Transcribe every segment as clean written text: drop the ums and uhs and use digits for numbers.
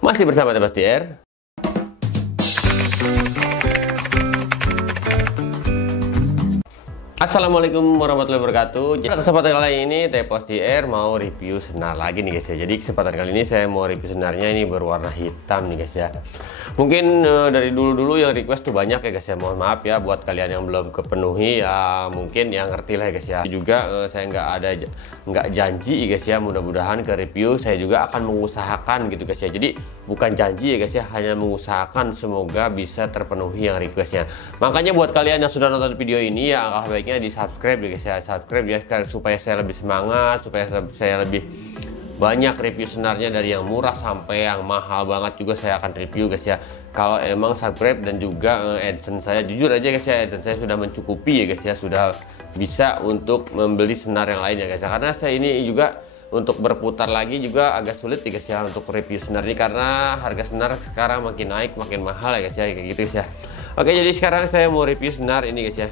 Masih bersama Tebas DR. Assalamualaikum warahmatullahi wabarakatuh. Jadi kesempatan kali ini Tebas DR mau review senar lagi nih guys ya. Jadi kesempatan kali ini saya mau review senarnya ini berwarna hitam nih guys ya. Mungkin dari dulu-dulu yang request tuh banyak ya guys ya. Mohon maaf ya buat kalian yang belum kepenuhi ya, mungkin yang ngerti lah ya guys ya. Juga saya nggak janji guys ya. Mudah-mudahan ke review saya juga akan mengusahakan gitu guys ya. Jadi bukan janji ya guys ya, hanya mengusahakan semoga bisa terpenuhi yang requestnya. Makanya buat kalian yang sudah nonton video ini ya, alangkah baiknya di subscribe ya guys ya. Subscribe ya supaya saya lebih semangat, supaya saya lebih banyak review senarnya, dari yang murah sampai yang mahal banget juga saya akan review guys ya. Kalau emang subscribe dan juga AdSense saya, jujur aja guys ya, AdSense saya sudah mencukupi ya guys ya, sudah bisa untuk membeli senar yang lain ya guys ya. Karena saya ini juga untuk berputar lagi juga agak sulit ya guys ya untuk review senar ini, karena harga senar sekarang makin naik makin mahal ya guys ya, kayak gitu guys ya. Oke, jadi sekarang saya mau review senar ini guys ya.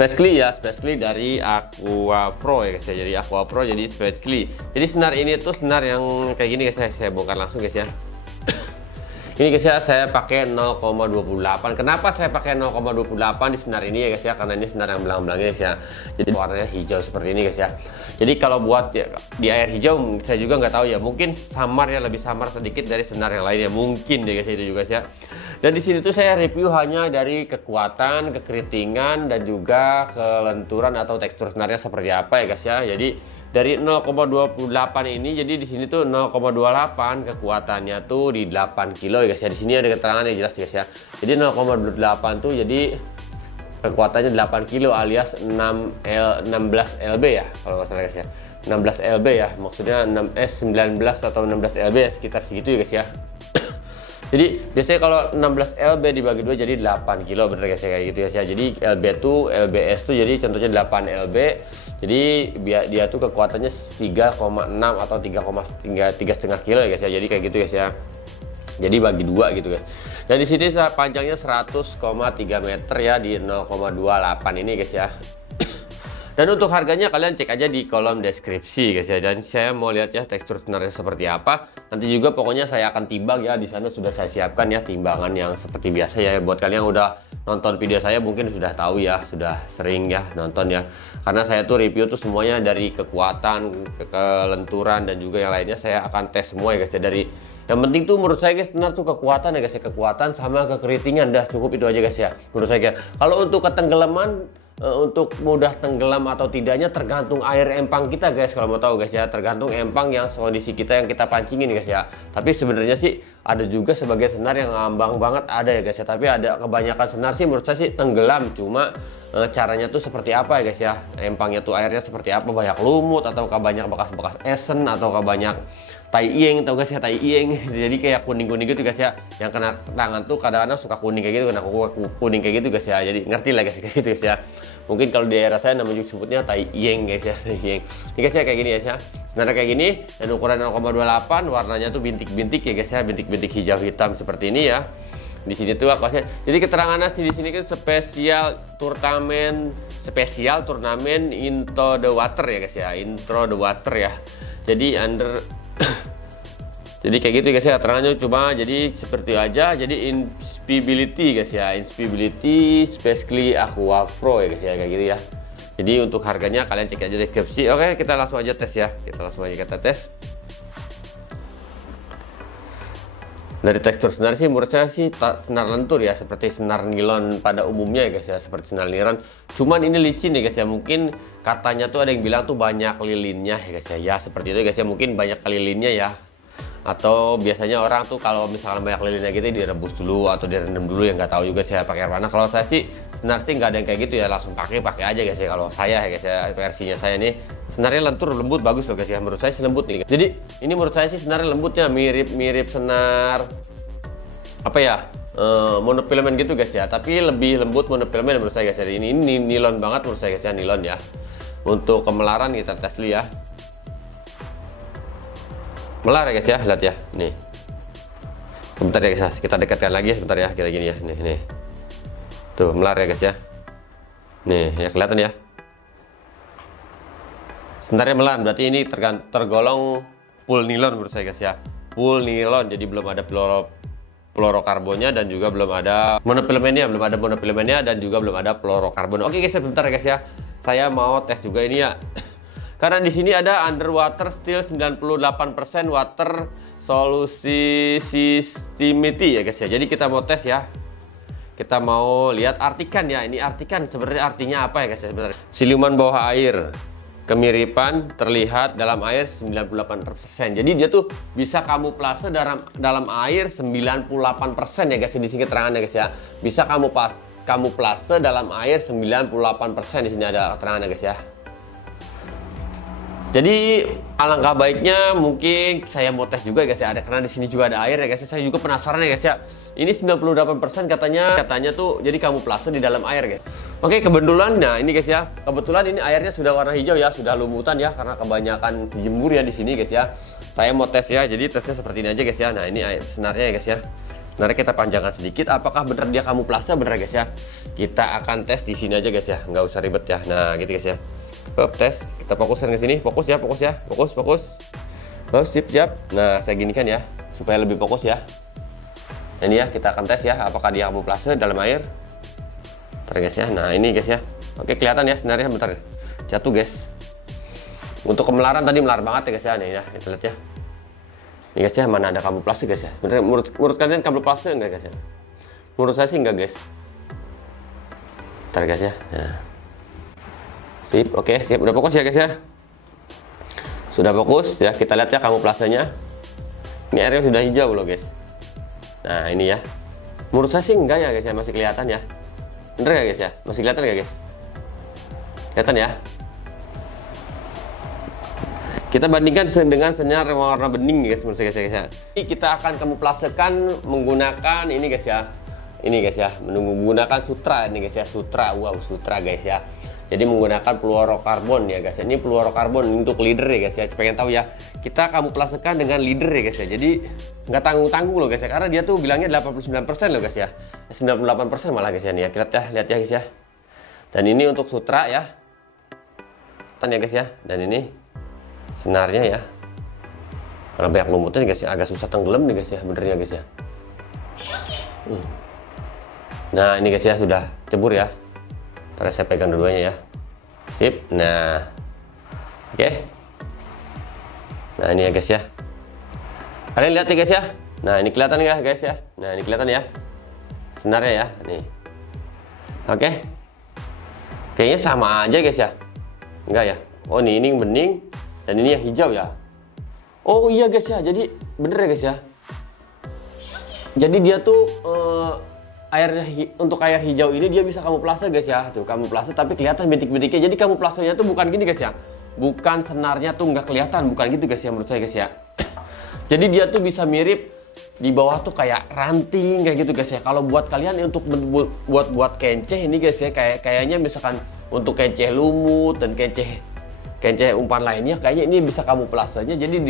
Spacely ya, Spacely dari Aqua Pro ya guys ya. Jadi Aqua Pro jadi Spacely. Jadi senar ini tuh senar yang kayak gini guys ya. Saya bongkar langsung guys ya. Ini guys ya, saya pakai 0,28. Kenapa saya pakai 0,28 di senar ini ya guys ya? Karena ini senar yang belang-belangnya guys ya. Jadi warnanya hijau seperti ini guys ya. Jadi kalau buat ya, di air hijau saya juga nggak tahu ya. Mungkin samar ya, lebih samar sedikit dari senar yang lainnya. Mungkin ya guys ya, itu juga guys ya. Dan di sini tuh saya review hanya dari kekuatan, kekeritingan, dan juga kelenturan atau tekstur senarnya seperti apa ya guys ya. Jadi dari 0,28 ini, jadi di sini tuh 0,28 kekuatannya tuh di 8 kilo ya guys ya. Di sini ada keterangan yang jelas guys ya. Jadi 0,28 tuh jadi kekuatannya 8 kilo alias 16 lb ya kalau nggak salah guys ya. 16 lb ya, maksudnya 19 atau 16 lb ya, sekitar segitu ya guys ya. Jadi biasanya kalau 16 lb dibagi 2 jadi 8 kilo, bener guys ya, kayak gitu guys ya. Jadi lbs tuh jadi contohnya 8 lb. Jadi dia tuh kekuatannya 3,6 atau 3,5 kilo ya guys ya. Jadi kayak gitu guys ya. Jadi bagi 2 gitu guys. Dan di sini panjangnya 100,3 meter ya di 0,28 ini guys ya. Dan untuk harganya kalian cek aja di kolom deskripsi guys ya. Dan saya mau lihat ya tekstur senarnya seperti apa. Nanti juga pokoknya saya akan timbang ya. Di sana sudah saya siapkan ya timbangan yang seperti biasa ya. Buat kalian yang udah nonton video saya mungkin sudah tahu ya, sudah sering ya nonton ya. Karena saya tuh review tuh semuanya dari kekuatan, kelenturan, dan juga yang lainnya saya akan tes semua ya guys ya. Dari yang penting tuh menurut saya guys, benar tuh kekuatan ya guys ya. Kekuatan sama kekeritingan, dah cukup itu aja guys ya menurut saya. Kalau untuk ketenggelaman, untuk mudah tenggelam atau tidaknya tergantung air empang kita guys, kalau mau tahu guys ya. Tergantung empang yang kondisi kita yang kita pancingin guys ya. Tapi sebenarnya sih ada juga sebagai senar yang ngambang banget ada ya guys ya. Tapi ada kebanyakan senar sih menurut saya sih tenggelam. Cuma caranya tuh seperti apa ya guys ya. Empangnya tuh airnya seperti apa, banyak lumut ataukah banyak bekas-bekas esen ataukah banyak tai iyeng, tau guys ya, tai iyeng. Jadi kayak kuning-kuning gitu guys ya. Yang kena tangan tuh kadang-kadang suka kuning kayak gitu, kena kuning kayak gitu guys ya. Jadi ngerti lah guys kayak gitu guys ya. Mungkin kalau di daerah saya namanya sebutnya tai iyeng guys ya, tai iyeng. Ini guys ya kayak gini guys ya. Nah kayak gini, dan ukuran 0,28, warnanya tuh bintik-bintik ya guys ya, bintik-bintik hijau hitam seperti ini ya. Di sini tuh apa sih? Jadi keterangannya di sini kan spesial turnamen Into the Water ya guys ya, Intro the Water ya. Jadi jadi kayak gitu guys ya keterangannya, cuma jadi seperti aja. Jadi Inspibillity guys ya, Inspibillity Spacely Aqua Pro ya guys ya, kayak gitu ya. Jadi untuk harganya kalian cek aja deskripsi. Oke, kita langsung aja tes ya. Kita langsung aja tes. Dari tekstur senar sih menurut saya sih senar lentur ya, seperti senar nilon pada umumnya ya guys ya, seperti senar nilon. Cuman ini licin ya guys ya, mungkin katanya tuh ada yang bilang tuh banyak lilinnya ya guys ya. Ya seperti itu guys ya, mungkin banyak lilinnya ya. Atau biasanya orang tuh kalau misalkan banyak lilinnya gitu direbus dulu atau direndam dulu, ya nggak tahu juga saya pakai air mana. Kalau saya sih senar sih nggak ada yang kayak gitu ya, langsung pakai aja guys ya. Kalau saya ya guys ya, versinya saya nih senarnya lentur, lembut, bagus loh guys ya. Menurut saya sih lembut nih. Jadi ini menurut saya sih senarnya lembutnya mirip senar apa ya, monofilament gitu guys ya. Tapi lebih lembut monofilament menurut saya guys ya. Ini nilon banget menurut saya guys ya, nilon ya. Untuk kemelaran kita tes dulu ya. Melar ya guys ya, lihat ya, nih. Sebentar ya guys, kita dekatkan lagi sebentar ya, kayak gini ya, nih. Tuh melar ya guys ya. Nih ya, kelihatan ya. Sebenarnya melan, berarti ini tergolong full nilon menurut saya guys ya. Full nilon, jadi belum ada fluorokarbonnya dan juga belum ada monofilemennya, dan juga belum ada fluorokarbon. Oke guys, sebentar ya guys ya. Saya mau tes juga ini ya. Karena di sini ada underwater steel 98% water solusi systemity ya guys ya. Jadi kita mau tes ya. Kita mau lihat artikan ya. Ini artikan sebenarnya artinya apa ya guys ya sebenarnya. Siluman bawah air. Kemiripan terlihat dalam air 98%. Jadi dia tuh bisa kamuflase dalam air 98% ya guys. Di sini keterangannya guys ya. Bisa kamuflase dalam air 98%. Di sini ada keterangannya guys ya. Jadi alangkah baiknya mungkin saya mau tes juga guys ya, karena di sini juga ada air ya guys. Saya juga penasaran ya guys ya. Ini 98% katanya tuh jadi kamuflase di dalam air guys. Oke, kebetulan nah ini guys ya. Kebetulan ini airnya sudah warna hijau ya, sudah lumutan ya karena kebanyakan dijemur ya di sini guys ya. Saya mau tes ya. Jadi tesnya seperti ini aja guys ya. Nah, ini air senarnya ya guys ya. Senarnya kita panjangkan sedikit, apakah benar dia kamuflase benar guys ya. Kita akan tes di sini aja guys ya. Nggak usah ribet ya. Nah, gitu guys ya. Tes, kita fokuskan ke sini, fokus ya, fokus. Oh, sip, siap. Nah, saya ginikan ya, supaya lebih fokus ya. Ini ya, kita akan tes ya, apakah dia kamuflase dalam air. Bentar guys ya, nah ini guys ya. Oke, kelihatan ya sebenarnya, bentar. Jatuh guys. Untuk kemelaran tadi melar banget ya guys ya, nih ya, kita lihat ya. Ini guys ya, mana ada kamuflase guys ya. Bener, menurut kalian kamuflase enggak guys ya? Menurut saya sih enggak guys. Bentar guys ya. Nah. Sip, oke, sip, udah fokus ya guys ya. Sudah fokus ya, kita lihat ya kamuflasenya. Ini airnya sudah hijau loh guys. Nah ini ya. Menurut saya sih enggak ya guys ya, masih kelihatan ya. Bener ya guys ya, masih kelihatan ya guys. Kelihatan ya. Kita bandingkan dengan senar warna bening guys, menurut saya guys ya. Ini kita akan kamuflasekan menggunakan ini guys ya. Ini guys ya, menggunakan sutra ini guys ya, sutra, wow sutra guys ya. Jadi menggunakan fluorokarbon ya guys. Ini fluorokarbon untuk leader ya guys ya. Pengen tahu ya. Kita kamuflasekan dengan leader ya guys ya. Jadi nggak tanggung-tanggung loh guys ya. Karena dia tuh bilangnya 89% loh guys ya. 98% malah guys ya nih ya. Lihat ya guys ya. Dan ini untuk sutra ya. Tan ya guys ya. Dan ini senarnya ya. Karena banyak lumutnya guys ya. Agak susah tenggelam nih guys ya. Benernya guys ya. Nah ini guys ya sudah cebur ya. Ntar saya pegang dua-duanya ya. Sip. Nah. Oke. Nah ini ya guys ya. Kalian lihat ya guys ya. Nah ini kelihatan nggak guys ya. Nah ini kelihatan ya. Senarnya ya. Nih. Oke. Kayaknya sama aja guys ya. Enggak ya. Oh ini bening. Dan ini yang hijau ya. Oh iya guys ya. Jadi bener ya guys ya. Jadi dia tuh untuk air hijau ini dia bisa kamuflase guys ya. Tuh kamuflase tapi kelihatan bintik-bintiknya. Jadi kamuflasenya tuh bukan gini guys ya. Bukan senarnya tuh nggak kelihatan, bukan gitu guys ya menurut saya guys ya. Jadi dia tuh bisa mirip di bawah tuh kayak ranting kayak gitu guys ya. Kalau buat kalian untuk buat kenceh ini guys ya, kayaknya misalkan untuk kenceh lumut dan kenceh umpan lainnya, kayaknya ini bisa kamuflasenya. Jadi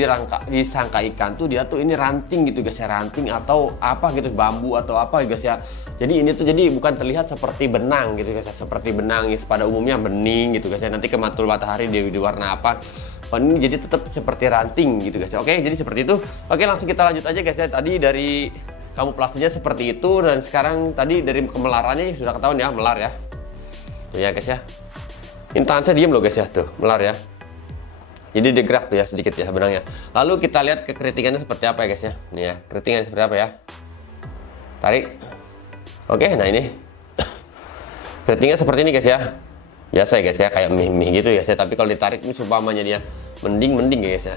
disangka ikan tuh dia tuh ini ranting gitu guys ya, ranting atau apa gitu, bambu atau apa guys ya. Jadi ini tuh jadi bukan terlihat seperti benang gitu guys ya, seperti benang pada umumnya bening gitu guys ya. Nanti kematul matahari di warna apa, ini jadi tetap seperti ranting gitu guys ya. Oke, jadi seperti itu. Oke, langsung kita lanjut aja guys ya. Tadi dari kamuflasenya seperti itu, dan sekarang tadi dari kemelarannya sudah ketahuan ya, melar ya. Ya guys ya. Ini tangan saya diem loh guys ya, tuh melar ya. Jadi digerak tuh ya sedikit ya benangnya. Lalu kita lihat kekeritingannya seperti apa ya guys ya. Nih ya, keritingannya seperti apa ya. Tarik. Oke, nah ini. Keritingan seperti ini guys ya. Biasa ya guys ya, kayak mie gitu ya guys ya. Tapi kalau ditarik ini seumpamanya dia mending ya guys ya.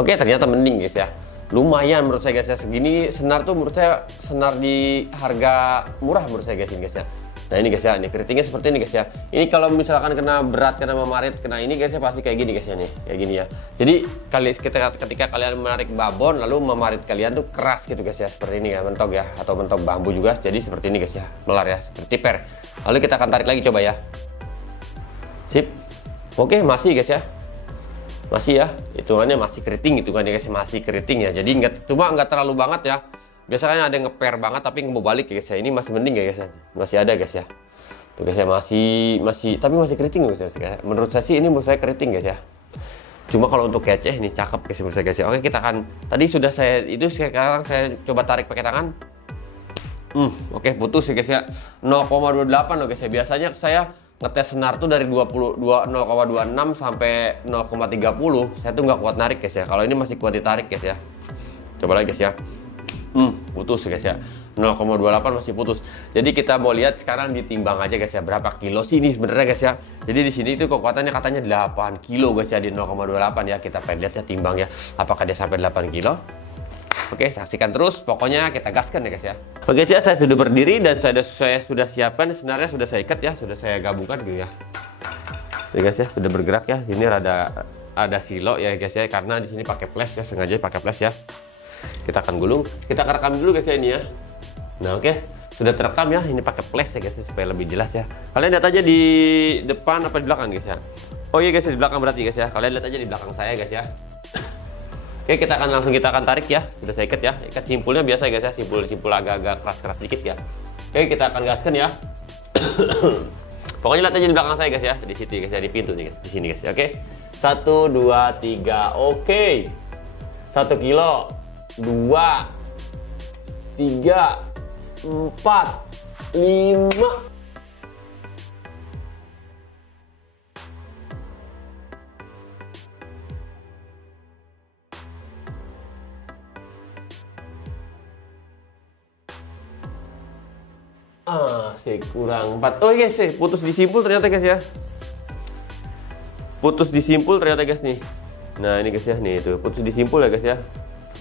Oke, ternyata mending guys ya. Lumayan menurut saya guys ya. Segini senar tuh menurut saya senar di harga murah menurut saya guys ini guys ya. Nah ini guys ya, ini keritingnya seperti ini guys ya. Ini kalau misalkan kena berat, kena memarit, kena ini guys ya, pasti kayak gini guys ya nih, kayak gini ya. Jadi ketika kalian menarik babon lalu memarit kalian tuh keras gitu guys ya, seperti ini ya, mentok ya, atau mentok bambu juga. Jadi seperti ini guys ya, melar ya, seperti per. Lalu kita akan tarik lagi coba ya. Sip. Oke, masih guys ya. Masih ya, hitungannya masih keriting gitu kan ya guys, masih keriting ya. Jadi cuma nggak terlalu banget ya. Biasanya ada yang ngeper banget tapi nggak mau balik ya guys ya. Ini masih mending ya guys ya. Masih ada guys ya. Tuh guys ya, tapi masih keriting guys ya. Menurut saya sih ini menurut saya keriting guys ya. Cuma kalau untuk keceh ini cakep guys menurut saya guys ya. Oke, kita akan tadi sudah sekarang saya coba tarik pakai tangan. Oke, putus ya guys ya. 0,28 loh guys ya. Biasanya saya ngetes senar tuh dari 0,26 sampai 0,30. Saya tuh nggak kuat narik guys ya. Kalau ini masih kuat ditarik guys ya. Coba lagi guys ya. Putus guys ya. 0,28 masih putus. Jadi kita mau lihat sekarang ditimbang aja guys ya, berapa kilo sih ini sebenarnya guys ya. Jadi di sini itu kekuatannya katanya 8 kilo guys ya di 0,28 ya. Kita pengen lihat ya timbang ya, apakah dia sampai 8 kilo. Oke, saksikan terus. Pokoknya kita gaskan ya guys ya. Oke guys, saya sudah berdiri dan saya sudah siapkan senarnya, sudah saya ikat ya, sudah saya gabungkan gitu ya. Ya guys ya, sudah bergerak ya. Sini ada silo ya guys ya, karena di sini pakai flash ya, sengaja pakai flash ya. Kita akan gulung, kita akan rekam dulu guys ya ini ya. Nah oke, sudah terekam ya, ini pakai flash ya guys ya, supaya lebih jelas ya. Kalian lihat aja di depan apa di belakang guys ya. Oh iya guys, di belakang berarti guys ya. Kalian lihat aja di belakang saya guys ya. Oke, kita akan tarik ya. Sudah saya ikat ya. Ikat simpulnya biasa guys ya, simpul agak-agak keras dikit ya. Oke, kita akan gaskan ya. Pokoknya lihat aja di belakang saya guys ya, di situ guys ya, di pintu nih guys, di sini guys ya. Oke. 1 2 3. Oke. 1 kilo. 2 3 4 5. Sih kurang 4. Oh yes, putus di simpul ternyata guys ya. Putus di simpul ternyata guys nih. Nah ini guys ya, nih itu putus di simpul ya guys ya.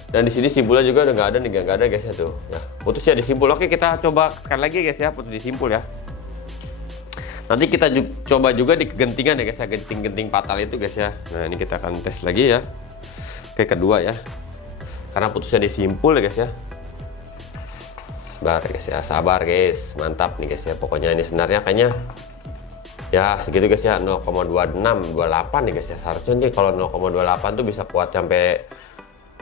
Dan di sini simpulnya juga udah nggak ada guys ya tuh. Ya, putusnya di simpul. Oke, kita coba sekali lagi guys ya, putus di simpul ya. Nanti kita coba juga di kegentingan ya guys ya, genting-genting fatal itu guys ya. Nah ini kita akan tes lagi ya. Oke, kedua ya. Karena putusnya di simpul ya guys ya. Sabar guys ya, sabar guys. Mantap nih guys ya. Pokoknya ini senarnya kayaknya ya segitu guys ya, 0,26 28 nih guys ya. Seharusnya nih kalau 0,28 tuh bisa kuat sampai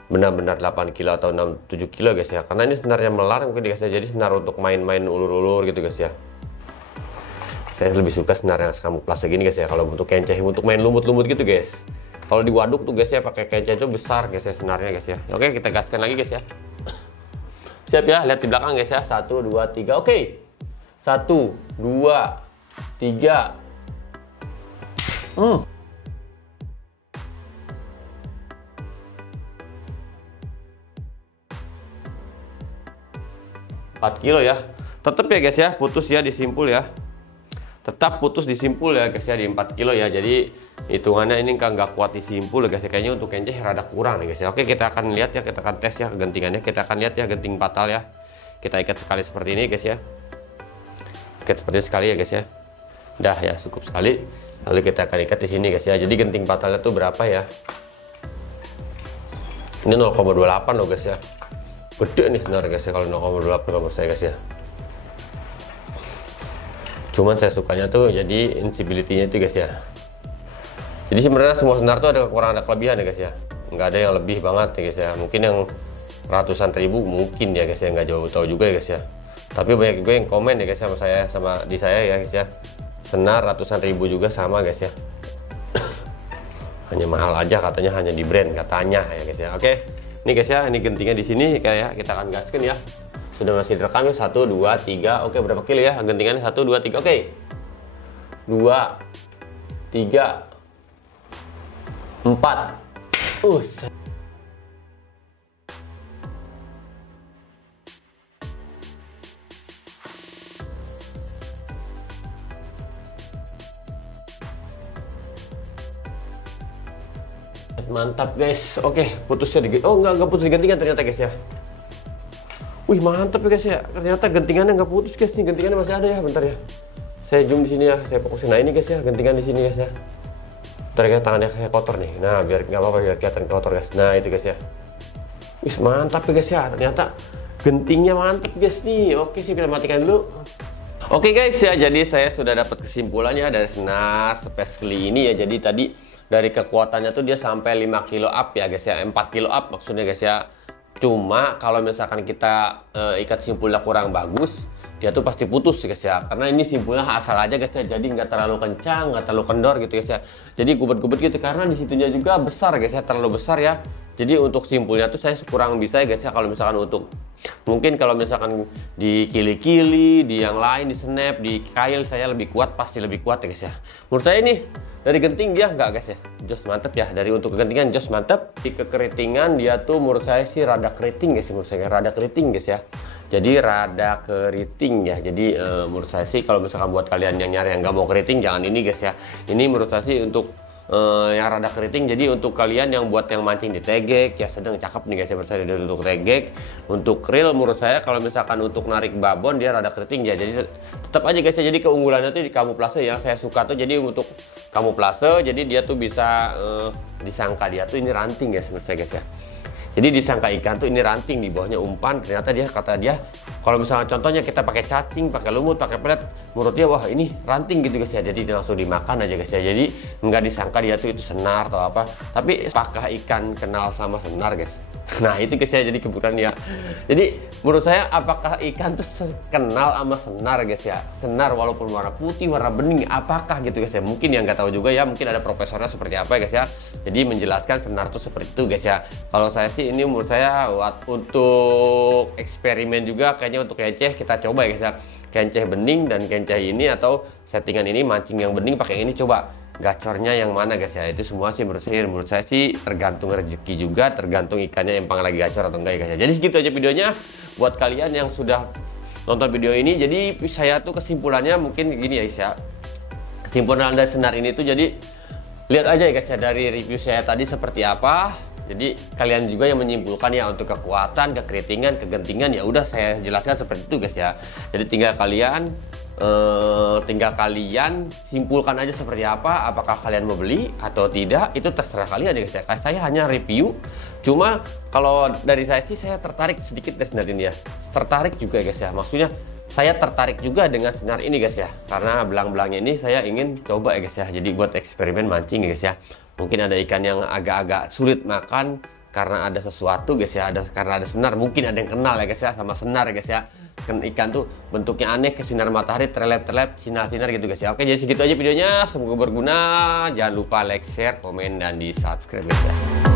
benar-benar 8 kilo atau 7 kilo guys ya, karena ini senarnya melar mungkin guys ya, jadi senar untuk main-main ulur-ulur gitu guys ya. Saya lebih suka senar yang kamuflase gini guys ya, kalau untuk kenceh, untuk main lumut-lumut gitu guys. Kalau di waduk tuh guys ya pakai kenceh itu besar guys ya senarnya guys ya. Oke, kita gaskan lagi guys ya. Siap ya, lihat di belakang guys ya. 1 2 3. Oke. 1 2 3. 4 kilo ya. Tetap ya guys ya, putus ya di simpul ya. Tetap putus di simpul ya guys ya, di 4 kilo ya. Jadi hitungannya ini nggak kuat di simpul ya guys ya. Kayaknya untuk kenceh rada kurang nih guys ya. Oke, kita akan lihat ya, kita akan tes ya kegentingannya. Kita akan lihat ya genting fatal ya. Kita ikat sekali seperti ini guys ya. Ikat seperti sekali ya guys ya. Dah ya, cukup sekali. Lalu kita akan ikat di sini guys ya. Jadi genting fatalnya tuh berapa ya? Ini 0,28 loh guys ya. Gede nih sebenarnya guys ya kalau 0,28 kalau saya guys ya. Cuman saya sukanya tuh jadi instability-nya itu guys ya. Jadi sebenarnya semua senar tuh ada kekurangan, ada kelebihan ya guys ya. Nggak ada yang lebih banget ya guys ya. Mungkin yang ratusan ribu mungkin ya guys ya, nggak jauh tahu juga ya guys ya. Tapi banyak juga yang komen ya guys sama saya, di saya ya guys ya. Senar ratusan ribu juga sama guys ya. Hanya mahal aja katanya, hanya di brand katanya ya guys ya. Oke. Ini guys ya, ini gentingnya di sini kayak kita akan gaskan ya. Sudah masih direkam ya, 1 2 3. Oke, berapa kilo ya gentingannya? 1 2 3. Oke. 2 3 4. Mantap guys. Oke, putusnya nggak putus digantikan ternyata guys ya. Wih, mantap ya guys ya. Ternyata gentingannya nggak putus guys, nih gentingannya masih ada ya. Bentar ya, saya zoom di sini ya, saya fokusin. Nah ini guys ya, gentingan di sini guys ya. Bentar ya, tangannya kayak kotor nih. Nah biar nggak apa-apa, biar kelihatan kotor guys. Nah itu guys ya. Wih, mantap ya guys ya. Ternyata gentingnya mantap guys nih. Oke sih, kita matikan dulu. Oke guys ya, jadi saya sudah dapat kesimpulannya dari senar Specially ini ya. Jadi tadi dari kekuatannya tuh dia sampai 5 kilo up ya guys ya, 4 kilo up maksudnya guys ya. Cuma kalau misalkan kita ikat simpulnya kurang bagus, dia tuh pasti putus guys ya, karena ini simpulnya asal aja guys ya, jadi nggak terlalu kencang, nggak terlalu kendor gitu guys ya, jadi gubet-gubet gitu, karena di situnya juga besar guys ya, terlalu besar ya. Jadi untuk simpulnya tuh saya kurang bisa ya guys ya, kalau misalkan untuk mungkin kalau misalkan di kili-kili, di yang lain, di snap, di kail saya lebih kuat, pasti lebih kuat ya guys ya. Menurut saya ini dari genting dia enggak guys ya, jos mantep ya. Dari untuk kegentingan jos mantep. Di kekeritingan dia tuh menurut saya sih rada keriting guys, menurut saya rada keriting guys ya. Jadi rada keriting ya. Jadi menurut saya sih kalau misalkan buat kalian yang nyari yang nggak mau keriting, jangan ini guys ya. Ini menurut saya sih untuk yang rada keriting. Jadi untuk kalian yang buat yang mancing di tegek ya sedang cakep nih guys ya, menurut saya untuk tegek. Untuk reel menurut saya kalau misalkan untuk narik babon dia rada keriting ya. Jadi tetap aja guys ya, jadi keunggulannya tuh di kamuflase yang saya suka tuh, jadi untuk kamuflase jadi dia tuh bisa disangka dia tuh ini ranting guys menurut saya guys ya. Jadi disangka ikan tuh ini ranting, di bawahnya umpan, ternyata dia kata dia kalau misalnya contohnya kita pakai cacing, pakai lumut, pakai pelet, menurut dia wah ini ranting gitu guys ya, jadi langsung dimakan aja guys ya. Jadi nggak disangka dia tuh itu senar atau apa, tapi apakah ikan kenal sama senar guys? Nah itu guys ya, jadi kebutuhan ya. Jadi menurut saya apakah ikan tuh kenal sama senar guys ya? Senar walaupun warna putih, warna bening, apakah gitu guys ya? Mungkin yang nggak tahu juga ya, mungkin ada profesornya seperti apa guys ya. Jadi menjelaskan senar tuh seperti itu guys ya. Kalau saya sih ini menurut saya untuk eksperimen juga kayaknya, untuk kenceh kita coba ya guys ya. Kenceh bening dan kenceh ini atau settingan ini mancing yang bening pakai ini, coba gacornya yang mana guys ya. Itu semua sih menurut saya sih tergantung rezeki juga, tergantung ikannya empang lagi gacor atau enggak ya guys ya. Jadi segitu aja videonya buat kalian yang sudah nonton video ini. Jadi saya tuh kesimpulannya mungkin gini ya guys ya, kesimpulan dari senar ini tuh jadi lihat aja ya guys ya dari review saya tadi seperti apa. Jadi kalian juga yang menyimpulkan ya untuk kekuatan, kekeritingan, kegentingan, ya udah saya jelaskan seperti itu guys ya. Jadi tinggal kalian simpulkan aja seperti apa, apakah kalian mau beli atau tidak, itu terserah kalian ya guys ya. Saya hanya review, cuma kalau dari saya sih saya tertarik sedikit dari senar ini ya, tertarik juga guys ya, maksudnya saya tertarik juga dengan senar ini guys ya, karena belang-belangnya ini saya ingin coba ya guys ya, jadi buat eksperimen mancing ya guys ya. Mungkin ada ikan yang agak-agak sulit makan karena ada sesuatu guys ya, karena ada senar, mungkin ada yang kenal ya guys ya sama senar ya guys ya. Kan ikan tuh bentuknya aneh, ke sinar matahari terlep-terlep, sinar-sinar gitu guys ya. Oke, jadi segitu aja videonya, semoga berguna. Jangan lupa like, share, komen, dan di subscribe guys ya.